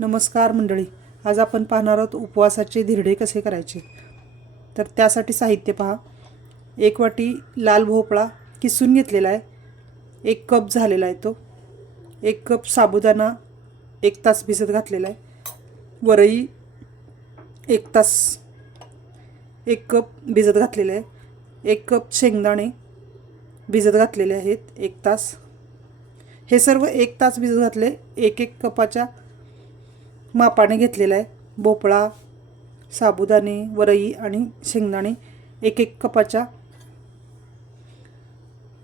नमस्कार मंडळी आज आपण पाहणार आहोत उपवासाचे धिरडे कसे करायचे. तर त्यासाठी साहित्य पहा. एक वाटी लाल भोपळा किसून घेतलेला आहे. एक कप झालेला आहे तो. एक कप साबुदाणा एक तास भिजत घातलेला आहे. वरई एक तास एक कप भिजत घातलेले आहे. एक कप शेंगदाणे भिजत घातलेले आहेत एक तास. हे सर्व एक तास भिजत घातले. एक एक कपाच्या मापाने घेतलेला आहे. भोपळा साबुदाणे वरई आणि शेंगदाणे एक एक कपाच्या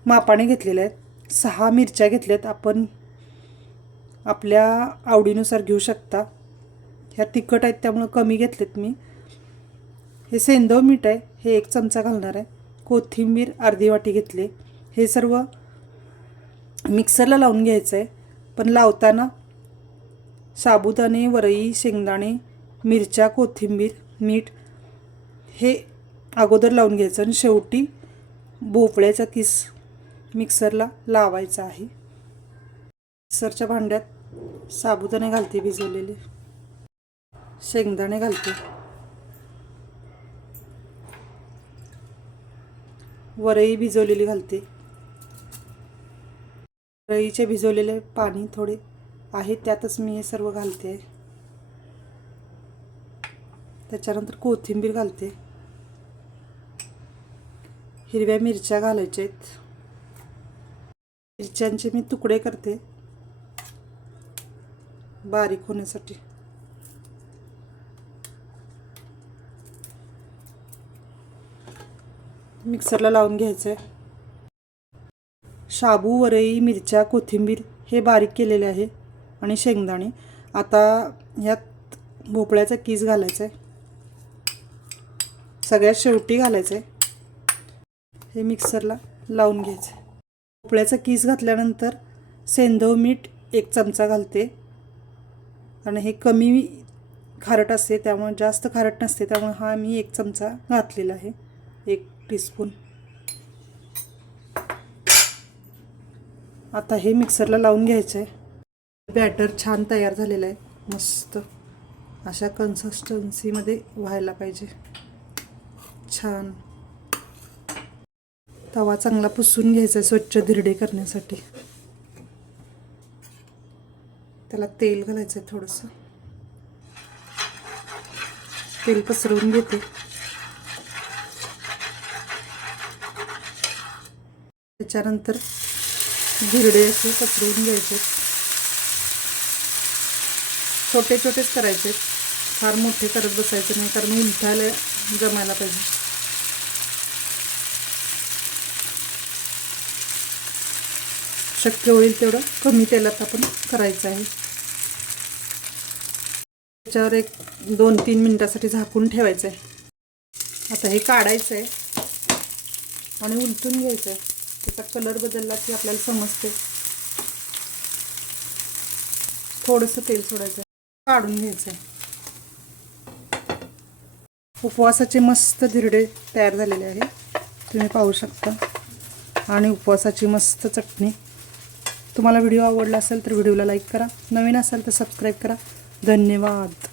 मापाने घेतलेल्या आहेत. सहा मिरच्या घेतल्यात. आपण आपल्या आवडीनुसार घेऊ शकता. ह्या तिखट आहेत त्यामुळं कमी घेतलेत मी. हे सेंदव मीठ आहे. हे एक चमचा घालणार आहे. कोथिंबीर अर्धी वाटी घेतली. हे सर्व मिक्सरला लावून घ्यायचं आहे. पण लावताना साबुदाणे वरई शेंगदाणे मिरच्या कोथिंबीर मीठ हे अगोदर लावून घ्यायचं आणि शेवटी भोपळ्याचा किस मिक्सरला लावायचा आहे. मिक्सरच्या भांड्यात साबुदाणे घालते भिजवलेले. शेंगदाणे घालते. वरई भिजवलेली घालते. वरईचे भिजवलेले पाणी थोडे आहे त्यातच मी हे सर्व घालते. त्याच्यानंतर कोथिंबीर घालते. हिरव्या मिरच्या घालायच्या आहेत. मिरच्यांचे मी तुकडे करते. बारीक होण्यासाठी. मिक्सरला लावून घ्यायचं आहे शाबू वरई मिरच्या कोथिंबीर हे बारीक केलेले आहे. आणि शेंगदाणे. आता ह्यात भोपळ्याचा कीस घालायचा आहे सगळ्यात शेवटी घालायचं आहे हे मिक्सरला लावून घ्यायचं आहे भोपळ्याचा कीस घातल्यानंतर सेंधव मीठ एक चमचा घालते. आणि हे कमी खारट असते त्यामुळे जास्त खारट नसते त्यामुळे हा मी एक चमचा घातलेला आहे. एक टीस्पून आता हे मिक्सरला लावून घ्यायचं आहे बॅटर छान तयार झालेलं आहे. मस्त. अशा कन्सिस्टन्सीमध्ये व्हायला पाहिजे. छान. तवा चांगला पुसून घ्यायचा आहे स्वच्छ धिरडे करण्यासाठी. त्याला तेल घालायचं आहे थोडंसं. तेल पसरवून घेते. त्याच्यानंतर धिरडे असे पसरवून घ्यायचे. छोटे छोटेच करायचे फार मोठे करत बसायचे नाही कारण उलटायला जमायला पाहिजे. शक्य होईल तेवढं कमी तेलात आपण करायचं आहे. त्याच्यावर एक दोन तीन मिनटासाठी झाकून ठेवायचं आहे आता हे काढायचं आहे आणि उलटून घ्यायचं आहे त्याचा कलर बदलला की आपल्याला समजते थोडंसं तेल सोडायचं काढून घ्यायचं आहे उपवासाचे मस्त धिरडे तयार झालेले आहे. तुम्ही पाहू शकता. आणि उपवासाची मस्त चटणी. तुम्हाला व्हिडिओ आवडला असेल तर व्हिडिओला लाईक करा. नवीन असेल तर सबस्क्राईब करा. धन्यवाद.